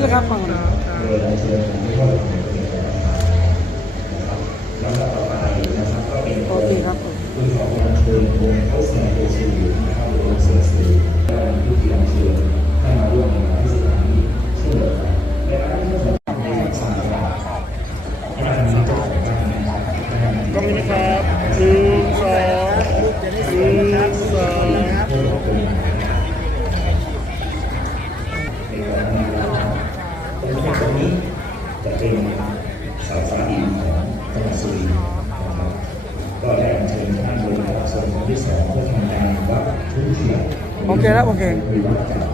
April kapan? Iya, iya. ok đó ok.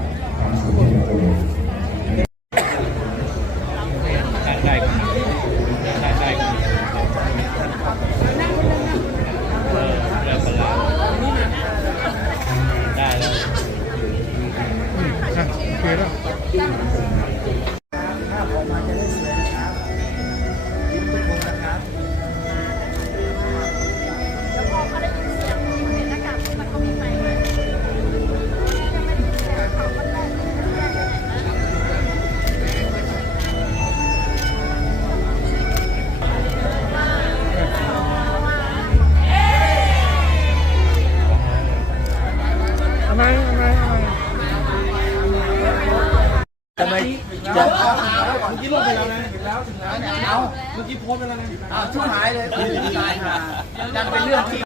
เมื่อกี้ลไปแล้วนะถึงแล้วถึงแล้วเนี่ยเอาเมื่อกี้โพสไปแล้วนะช่วยหายเลยตายหาดังเป็นเรื่องที่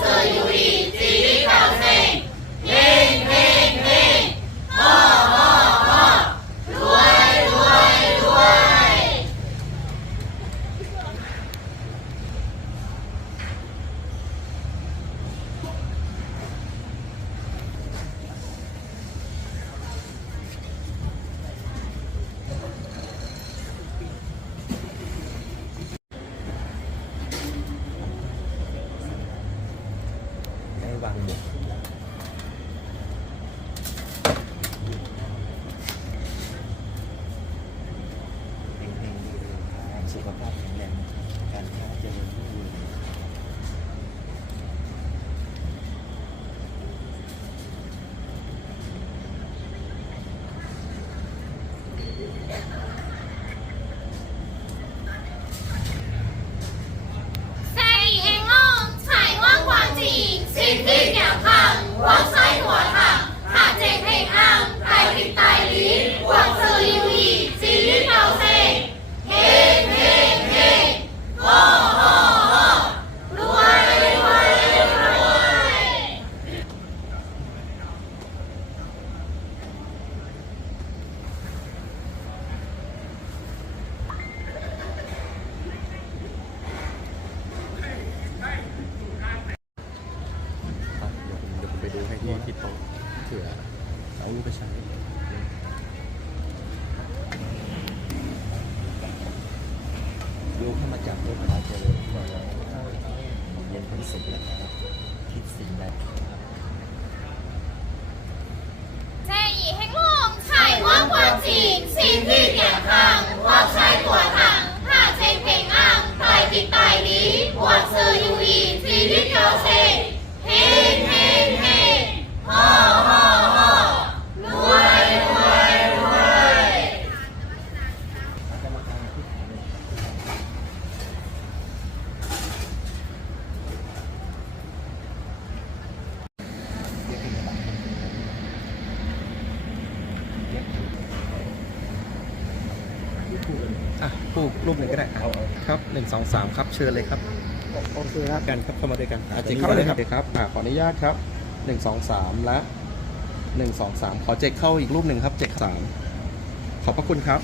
แข็งแรงการค้าเจริญรุ่งเรือง possible. รูปรูปหนึ่งก็ได้เอาครับหนึ่งสองสามครับเชิญเลยครับโอเคครับกันครับเข้ามาด้วยกันอาจจะเข้ามาเลยครับครับอ่าขออนุญาตครับหนึ่งสองสามและหนึ่งสองสามขอเจกเข้าอีกรูปหนึ่งครับเจกสามขอบพระคุณครับ